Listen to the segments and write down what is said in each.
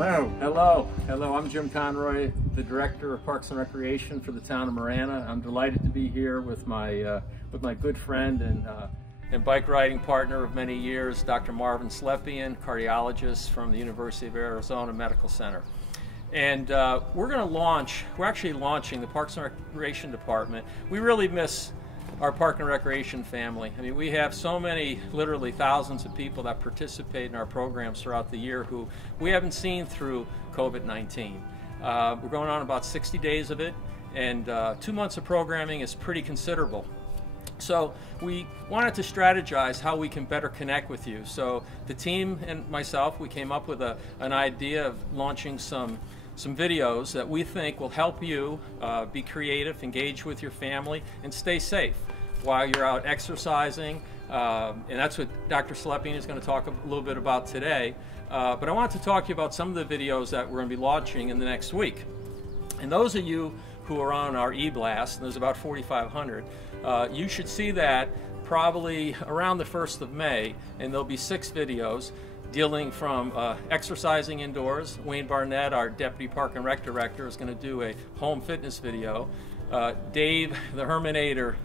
Hello. Hello. Hello. I'm Jim Conroy, the Director of Parks and Recreation for the town of Marana. I'm delighted to be here with my good friend and bike riding partner of many years, Dr. Marvin Slepian, cardiologist from the University of Arizona Medical Center. And we're actually launching the Parks and Recreation Department. We really miss our Park and Recreation family. I mean, we have so many, literally thousands of people that participate in our programs throughout the year who we haven't seen through COVID-19. We're going on about 60 days of it, and 2 months of programming is pretty considerable. So we wanted to strategize how we can better connect with you. So the team and myself, we came up with an idea of launching some videos that we think will help you be creative, engage with your family, and stay safe while you're out exercising. And that's what Dr. Slepian is going to talk a little bit about today. But I want to talk to you about some of the videos that we're going to be launching in the next week. And those of you who are on our e-blast, and there's about 4,500, you should see that probably around the 1st of May, and there'll be 6 videos dealing from exercising indoors. Wayne Barnett, our Deputy Park and Rec Director, is going to do a home fitness video. Dave, the Herminator,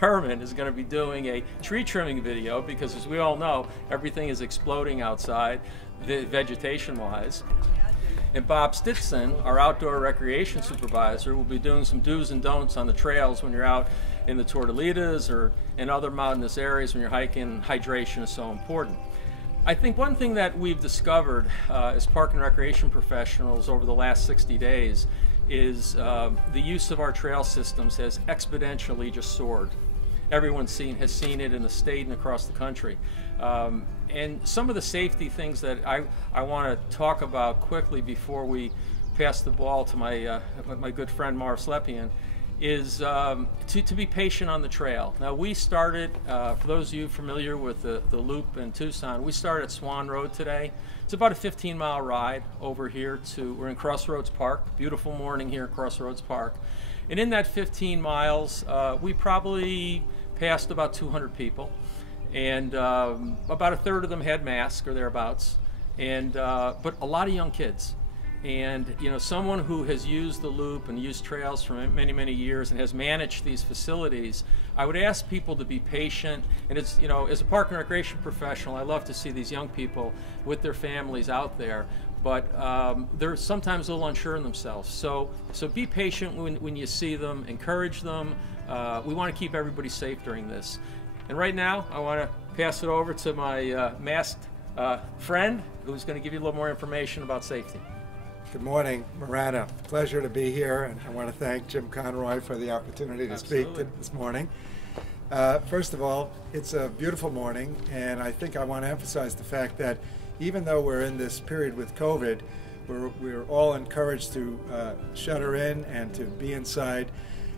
Herman, is going to be doing a tree trimming video because, as we all know, everything is exploding outside, vegetation-wise. And Bob Stitson, our outdoor recreation supervisor, will be doing some do's and don'ts on the trails when you're out in the Tortolitas or in other mountainous areas when you're hiking. Hydration is so important. I think one thing that we've discovered as park and recreation professionals over the last 60 days is the use of our trail systems has exponentially just soared. Everyone has seen it in the state and across the country. And some of the safety things that I want to talk about quickly before we pass the ball to my good friend Marv Slepian is to be patient on the trail. Now we started, for those of you familiar with the loop in Tucson, we started at Swan Road today. It's about a 15-mile ride over here we're in Crossroads Park, beautiful morning here at Crossroads Park. And in that 15 miles, we probably passed about 200 people. And about a third of them had masks or thereabouts, but a lot of young kids. And you know, someone who has used the loop and used trails for many, many years and has managed these facilities, I would ask people to be patient. And it's, you know, as a park and recreation professional, I love to see these young people with their families out there, but they're sometimes a little unsure in themselves. So be patient when you see them, encourage them. We want to keep everybody safe during this. And right now, I want to pass it over to my masked friend, who's going to give you a little more information about safety. Good morning, Marana. Pleasure to be here, and I want to thank Jim Conroy for the opportunity to speak this morning. First of all, it's a beautiful morning, and I think I want to emphasize the fact that even though we're in this period with COVID, we're all encouraged to shutter in and to be inside.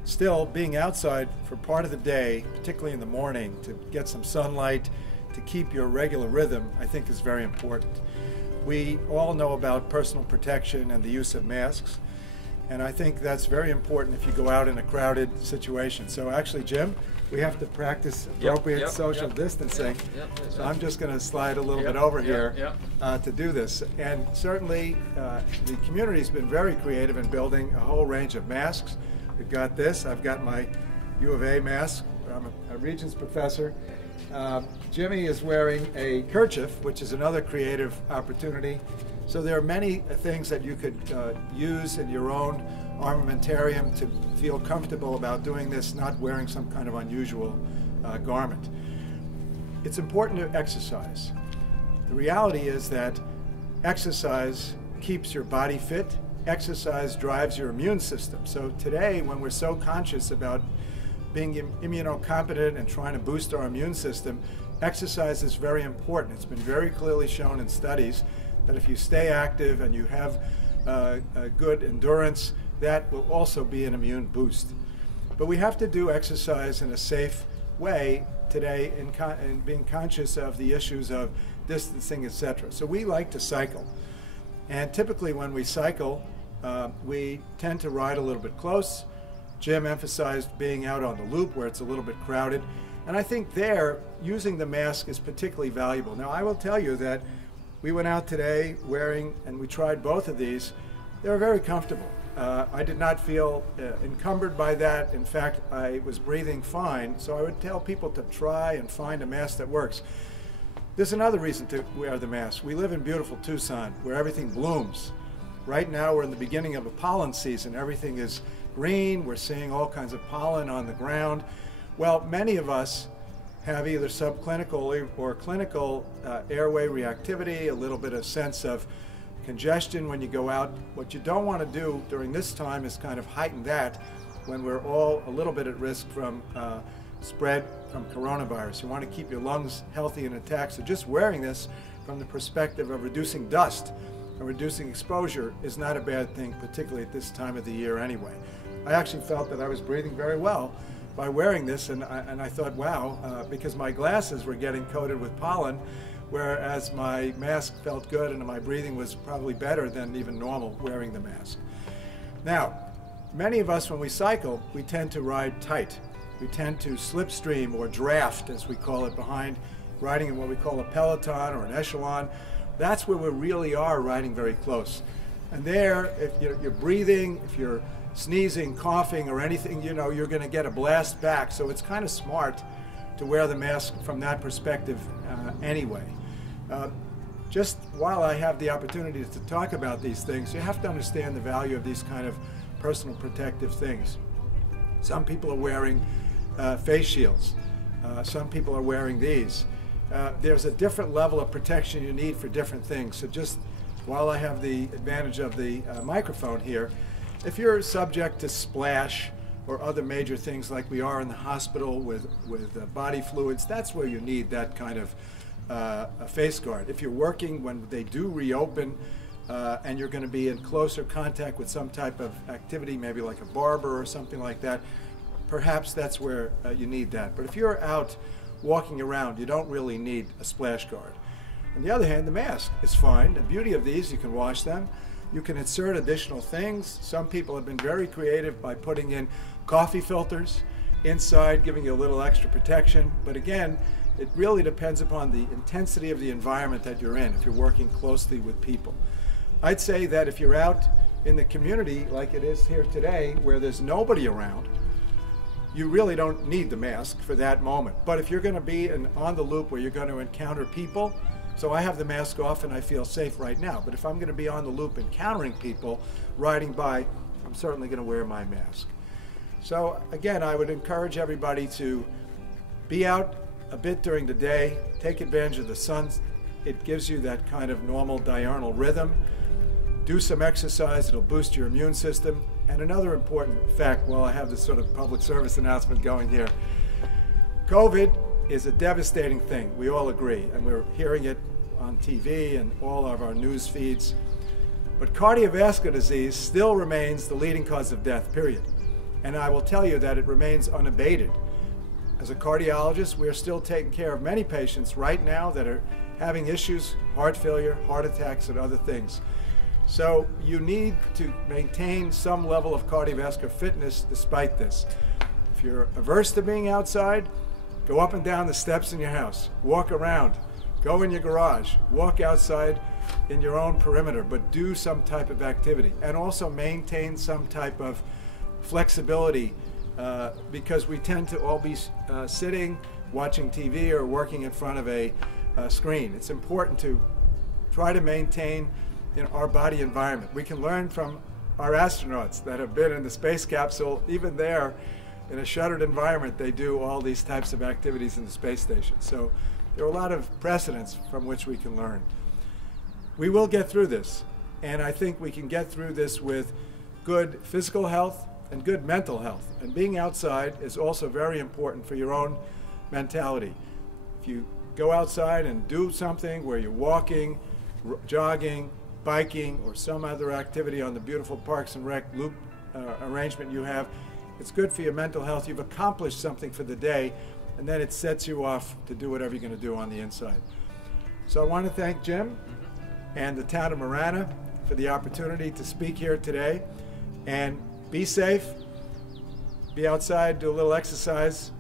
Still, being outside for part of the day, particularly in the morning, to get some sunlight, to keep your regular rhythm, I think is very important. We all know about personal protection and the use of masks, and I think that's very important if you go out in a crowded situation. So actually, Jim, we have to practice appropriate social distancing. So I'm just going to slide a little bit over here to do this. And certainly, the community's been very creative in building a whole range of masks. We've got this. I've got my U of A mask. I'm a Regents professor. Jimmy is wearing a kerchief, which is another creative opportunity. So there are many things that you could use in your own armamentarium to feel comfortable about doing this, not wearing some kind of unusual garment. It's important to exercise. The reality is that exercise keeps your body fit. Exercise drives your immune system. So today, when we're so conscious about being immunocompetent and trying to boost our immune system, exercise is very important. It's been very clearly shown in studies that if you stay active and you have a good endurance, that will also be an immune boost. But we have to do exercise in a safe way today in being conscious of the issues of distancing, etc. So we like to cycle. And typically when we cycle, we tend to ride a little bit close. Jim emphasized being out on the loop where it's a little bit crowded. And I think there, using the mask is particularly valuable. Now, I will tell you that We went out today wearing, and we tried both of these. They were very comfortable. I did not feel encumbered by that. In fact, I was breathing fine, so I would tell people to try and find a mask that works. There's another reason to wear the mask. We live in beautiful Tucson, where everything blooms. Right now, we're in the beginning of a pollen season. Everything is green. We're seeing all kinds of pollen on the ground. Well, many of us have either subclinical or clinical airway reactivity, a little bit of sense of congestion when you go out. What you don't want to do during this time is kind of heighten that when we're all a little bit at risk from spread from coronavirus. You want to keep your lungs healthy and intact, so just wearing this from the perspective of reducing dust and reducing exposure is not a bad thing, particularly at this time of the year anyway. I actually felt that I was breathing very well by wearing this, and I thought, wow, because my glasses were getting coated with pollen, whereas my mask felt good and my breathing was probably better than even normal wearing the mask. Now, many of us, when we cycle, we tend to ride tight. We tend to slipstream or draft, as we call it, behind riding in what we call a peloton or an echelon. That's where we really are riding very close. And there, if you're breathing, if you're sneezing, coughing, or anything, you're going to get a blast back. So it's kind of smart to wear the mask from that perspective anyway. Just while I have the opportunity to talk about these things, you have to understand the value of these kind of personal protective things. Some people are wearing face shields. Some people are wearing these. There's a different level of protection you need for different things. So just while I have the advantage of the microphone here, if you're subject to splash or other major things like we are in the hospital with body fluids, that's where you need that kind of a face guard. If you're working when they do reopen and you're going to be in closer contact with some type of activity, maybe like a barber or something like that, perhaps that's where you need that. But if you're out walking around, you don't really need a splash guard. On the other hand, the mask is fine. The beauty of these, you can wash them. You can insert additional things. Some people have been very creative by putting in coffee filters inside, giving you a little extra protection. But again, it really depends upon the intensity of the environment that you're in, if you're working closely with people. I'd say that if you're out in the community, like it is here today, where there's nobody around, you really don't need the mask for that moment. But if you're going to be on the loop where you're going to encounter people, so I have the mask off and I feel safe right now. But if I'm going to be on the loop encountering people riding by, I'm certainly going to wear my mask. So again, I would encourage everybody to be out a bit during the day, take advantage of the sun. It gives you that kind of normal diurnal rhythm. Do some exercise, it'll boost your immune system. And another important fact, while I have this sort of public service announcement going here, COVID is a devastating thing, we all agree, and we're hearing it on TV and all of our news feeds. But cardiovascular disease still remains the leading cause of death, period. And I will tell you that it remains unabated. As a cardiologist, we are still taking care of many patients right now that are having issues, heart failure, heart attacks, and other things. So you need to maintain some level of cardiovascular fitness despite this. If you're averse to being outside, go up and down the steps in your house, walk around, go in your garage, walk outside in your own perimeter, but do some type of activity. And also maintain some type of flexibility because we tend to all be sitting, watching TV or working in front of a screen. It's important to try to maintain our body environment. We can learn from our astronauts that have been in the space capsule. Even there, in a shuttered environment, they do all these types of activities in the space station. So there are a lot of precedents from which we can learn. We will get through this, and I think we can get through this with good physical health and good mental health. And being outside is also very important for your own mentality. If you go outside and do something where you're walking, jogging, biking, or some other activity on the beautiful Parks and Rec loop arrangement you have, it's good for your mental health. You've accomplished something for the day, and then it sets you off to do whatever you're going to do on the inside. So I want to thank Jim and the town of Marana for the opportunity to speak here today. And be safe, be outside, do a little exercise,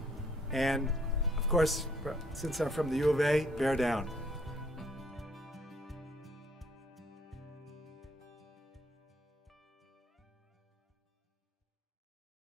and of course, since I'm from the U of A, bear down.